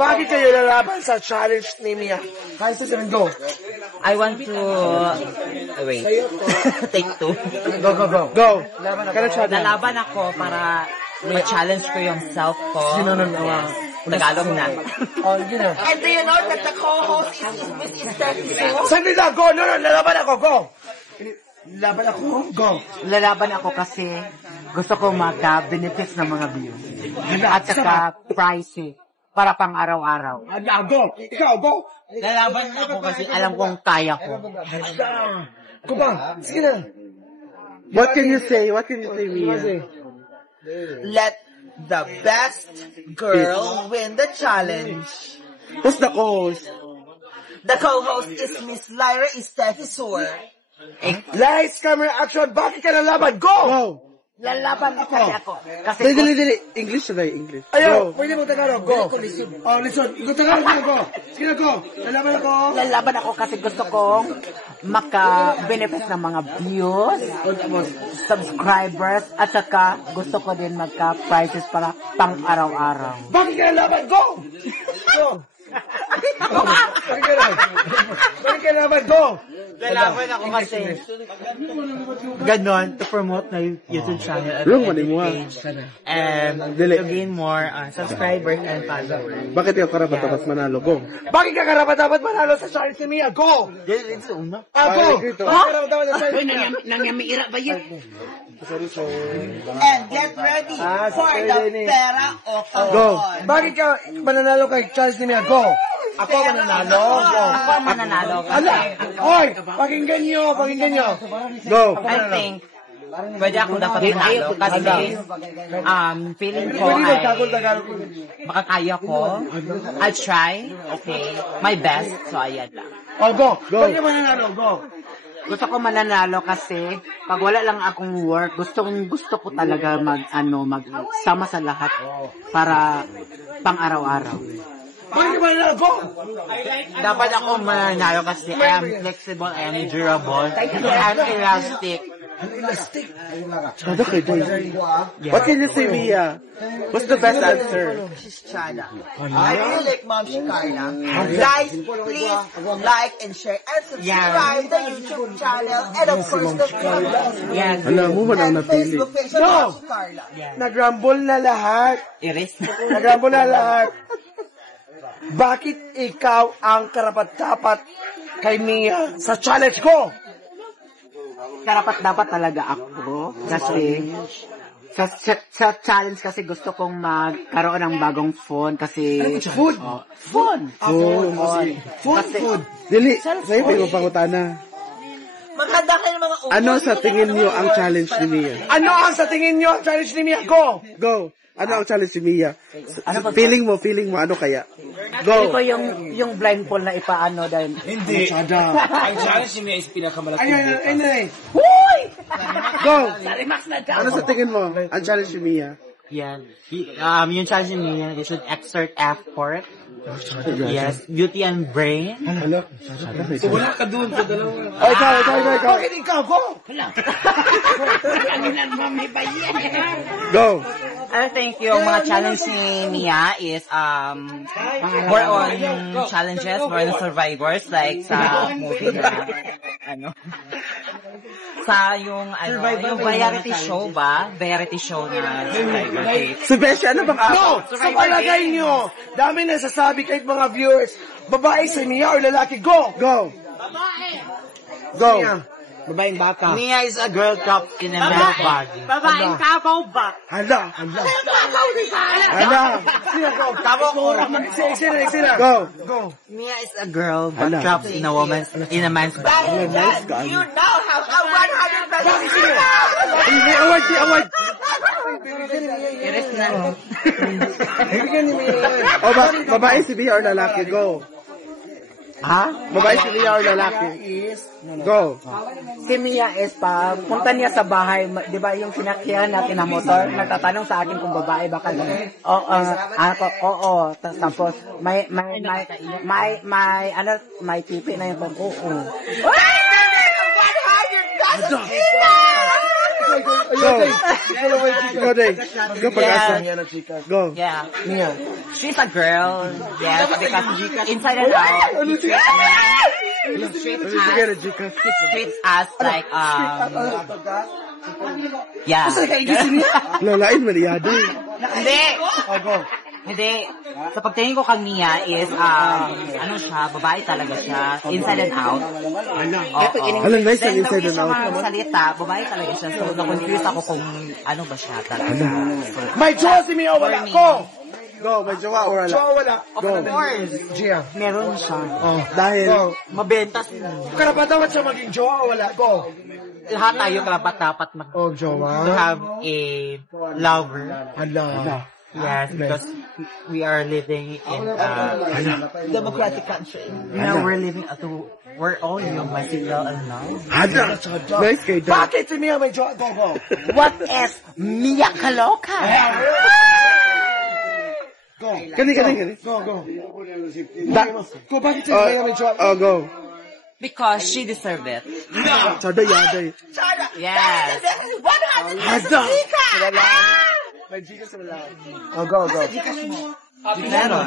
Bakit kayo lalaban sa challenge ni Mia? Kaya sa go. I want to... wait. Take two. Go, go, go. Go. Lalaban ako para ma-challenge ko yung self ko. Sino na Tagalog na. Oh, yun na. And do you know that the co-host is Miss Steffi? Sandali lang, go. No, lalaban ako, go. Lalaban ako, go. Lalaban ako kasi gusto ko magka-benefits ng mga views. At saka price para pang araw-araw. Go. Ikaw, go. Lalaban ako kasi alam kong kaya ko. Go ba? Sige na. What can you say? What can you say, Mia? Let the best girl win the challenge. Who's the co-host? The co-host is Miss Lyra Estefisor. Lights, camera, action. Bakit ka lalaban? Go! Go! Lalaban kasi ako. Kasi Dili. English na English. Ayaw, pwede mo Tagalog. Go. Oh, listen. Ikaw Tagalog na, go. Sige na, go. Lalaban ako. lalaban ako kasi gusto kong maka-benefits ng mga views, subscribers, at saka gusto ko din magka-prices para pang araw-araw. Bakit ka lalaban? Go! Go. Bakit ka lalaban? Go! Lalaban ako kasi ganon to promote na YouTube channel at Long money mo, page and to gain more subscribers and followers. Bakit ikaw karapat dapat manalo? Go! Bakit ka karapat-dapat manalo sa challenge ni Mia? Go! Dili sa una. Go! Bakit karapat-dapat sa challenge ni Mia? Nangyamira ba yan? And get ready for the pera of Go! Bakit ka mananalo kay challenge ni Mia? Go! Ako mananalo? Go! Ako ang mananalo Ala! kasi Hoy! Pakinggan nyo! Go! I think pwede ako dapat manalo kasi feeling ko ay makakaya ko. I'll try. Okay. My best. So, ayan lang. Oh, go! Bakit ka mananalo? Go! Gusto ko mananalo kasi pag wala lang akong work, gusto ko talaga magsama sa lahat para pang araw-araw. Bakit ka mananalo? Go! Dapat ako mananalo kasi I am flexible, I am durable, I am elastic. What can you say, Mia? What's the best answer? I feel like Mom Shikarna. Guys, please like and share and subscribe the YouTube channel and of course the Yes. Alam mo man ang napili. Facebook page of No! Mom Shikarna. Nagrumble na lahat. Iris. Nagrumble na lahat. Bakit ikaw ang karapat-dapat kay Mia sa challenge ko? Karapat dapat talaga ako kasi sa challenge kasi gusto kong magkaroon ng bagong phone kasi Food? phone. Food. Dili, sa'yo may mapangutana. Maghanda kayo ng mga Ano sa tingin niyo ang challenge ni Mia? Ano ang sa tingin nyo challenge ni Mia? Go! Go! Ano ang challenge ni Mia? Feeling mo, ano kaya? Hindi Go! ko yung blindfold na ipaano dahil Hindi. Ang challenge ni Mia is pinakamalaki. Ay. Go! Ano sa tingin mo ang challenge ni Mia? yan. Yung challenge niya, they should exert effort. Yes, beauty and brain. So wala ka dun sa dalawa. Ay, ikaw. Bakit ikaw? Go! Go! I think yung mga challenge ni Mia is more on challenges, more on survivors, like sa movie na sa yung variety show ba? Variety show na Survivor. Si Beshi, ano bang No! Sa palagay nyo, dami na sasabi kahit mga viewers, babae si Mia or lalaki? Go! Go! Go! Babaeng baka. Mia is a girl trapped in a male body. Babaeng kabaw ba? Hala! Sina. Go! Mia is a girl but trapped in a man's body. You now have a 100% May award! Iris na. O, babae si Mia or lalaki? Go! Ha? Babae si Mia or lalaki? Go! Si Mia is punta niya sa bahay, di ba yung sinakyan natin na motor, nagtatanong sa akin kung babae baka oo, tapos may pipi na yung oo. Go! Go, Day! Go, pag-asa! Go! Yeah. Mia, She's a girl. Yes, because inside and out, she treats us like, yeah. Lalain, maliyado. Hindi. Hindi. Sa pagtingin ko kang Mia is, ano siya, babae talaga siya, inside and out. Alam, nice ang Then, inside and siya out. mga salita, babae talaga siya. So, na-confuse ako kung ano ba siya talaga. So, May jowa si Mia, wala ko. Go, may jowa or wala? Jowa wala. of course, Gia. meron siya. Oh, dahil, Mabenta siya. Karapat-dapat siya maging jowa o wala ko. Lahat tayo dapat Oh, jowa. have a lover. Hala. Yes, because we are living in Democratic country. we're all young, my single and love. hada. Nice kay Dan. Bakit si Mia may jowa? Go. What is Mia Kaloka? Kani. Go. Go, bakit si Mia may jowa? Oh, go. Because she deserved it. Sada yaday. Yes. Hada. Oh, go. Meron.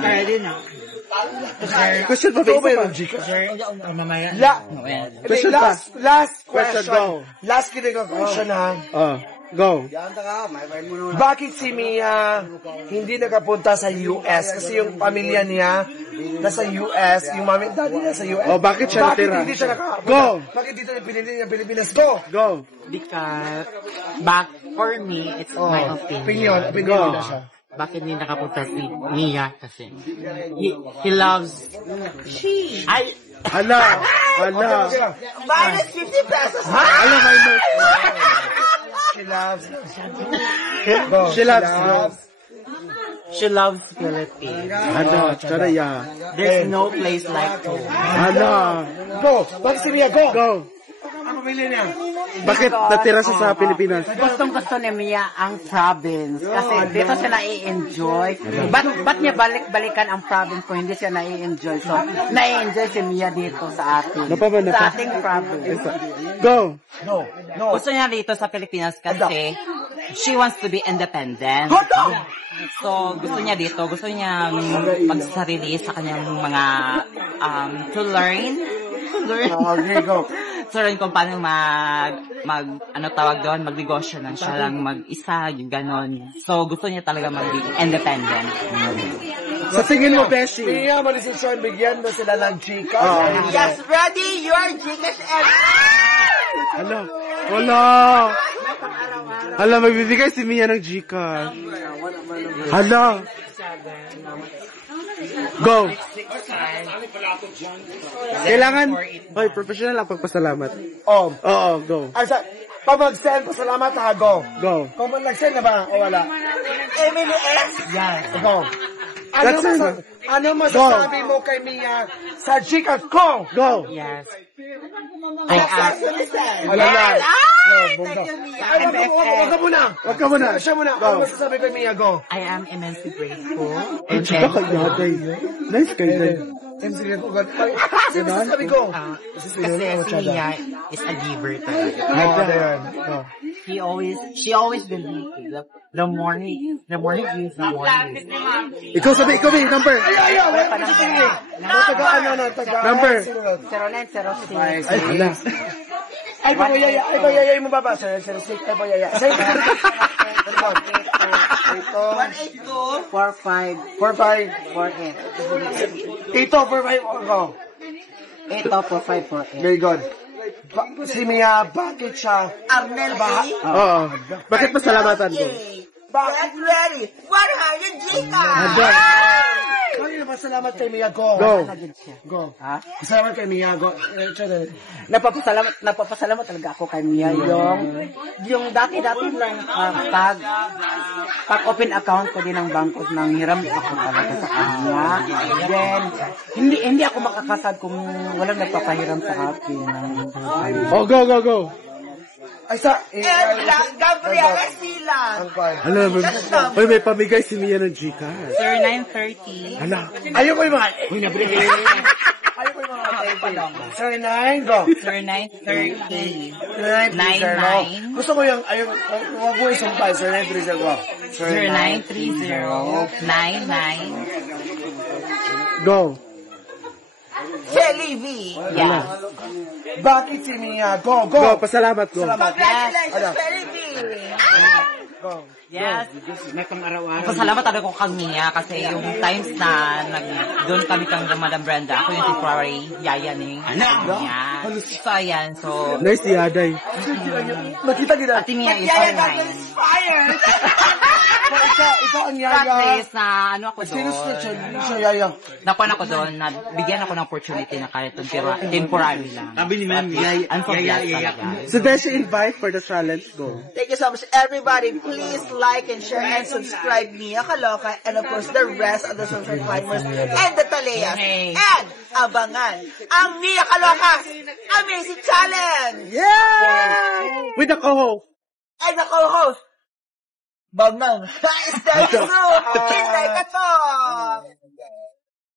Question pa, Ito ba Facebook yung pa. Gcash? Mamaya. Question last Question, question. go. Last kinig ang question ha. Oh, go. Bakit si Mia hindi nakapunta sa US? Kasi yung pamilya niya nasa US, yung mami daddy nasa US. Oh, bakit siya natira? Bakit hindi siya nakapunta? Go. Bakit dito yung pinili niya Pilipinas? Go! Go. Because, for me, it's my Opinion Go. na siya. Bakit hindi nakapunta si Mia? Kasi he loves Hala. Minus 50 pesos. Alam, may mo. She loves. She loves. Philippines. Hada. Sada ya. There's no place like home. Hada. Go! Bakit si Mia? Go! Go. Ang pamilya niya? Bakit natira siya sa Pilipinas? Gustong-gusto ni Mia ang province kasi dito siya nai-enjoy. Ba't niya balik-balikan ang province kung hindi siya nai-enjoy? So, nai-enjoy si Mia dito sa atin. Sa ating province. Go. No. Gusto niya dito sa Pilipinas kasi she wants to be independent. So, gusto niya dito. Gusto niya magsarili sa kanyang mga to learn. Okay, go. So, rin kung paano ano tawag doon, magnegosyo lang siya lang mag-isa, yung ganon. So, gusto niya talaga mag-be independent. Sa tingin mo, Beshi? Mia, manisisyon, bigyan mo sila ng Gcash. Yes, ready your Gcash and... Hala. Wala. Hala, magbibigay si Mia ng Gcash. Hala. Go. Kailangan, hoy, professional ang pagpasalamat. Oo, go. Ay, pag mag-send, pasalamat ha, go. Go. Kung nag-send na ba o wala? Emily S. Yes, go. Ano masasabi mo kay Mia sa Gcash ko? Go. Yes. Wala na. Thank you, Mia. Ay, wag ka muna. Wag ka muna. Siya muna. Go. Ano masasabi kay Mia, go. I am immensely grateful. Ang chika kay Yaday. Nice kay Yaday. Sige po, God. Ano masasabi ko? Kasi si Mia is a giver talaga. Go. She always believes the morning is the morning. Ikaw sabi, number. Ayaw, wala pa nang sige. Taga. Number. 0906. Ay, hala. Ay, pagayaya mo baba. Ay, pagayaya. Sa'yo. 182. 4548. 45. Ito, 45. Go. Ito, 4548. Very good. Si Mia, bakit siya? Arnel A. Oo. Bakit pasalamatan ko? Get ready. 100 Gcash. Handa. Kanina ba salamat kay Mia, go. Go. Ha? Salamat kay Mia, go. Napapasalamat talaga ako kay Mia yung dati-dati lang pag open account ko din ng bangko nang hiram ako talaga sa kanya. Then hindi ako makakasad kung walang nagpapahiram sa akin. Oh, go. Ay, sa... And Gabriela Silang. Hala, may pamigay si Mia ng Gcash. Sir, 9:30. Hala. Ayaw ko yung mga... Ayaw ko yung mga... Sir, 9, go. Sir, 9:30. 99. Gusto ko yung... Huwag mo yung sumpay. Sir, 930, go. Sir, 9:30. 99. Go. Shelly V. Yes. Bakit si Mia? Go, Go, go! pasalamat, go. Congratulations, Shelly V. Yes. May pang-araw-araw. Pasalamat talaga ko kang Mia kasi yung times na doon kami kang Madam Brenda, ako yung temporary yaya ni Mia. So, ayan. So, Nice si Aday. Nakita kita. Ate Mia is Yaya online. got inspired. Ikaw ang yaya. Practice na ano ako Sino doon. siya yaya? Nakuha ako doon, bigyan ako ng opportunity na kahit temporary lang. Sabi ni Ma'am, I'm so blessed talaga. So then she invite for the challenge, go. Thank you so much, everybody. Please like and share and subscribe Mia Kaloka and of course the rest of the social climbers and the Taleas. Yay. And abangan ang Mia Kaloka's Amazing Challenge! Yeah! With the co-host. And the co-host, Bang Nang. Stay soon! Hintay ka to!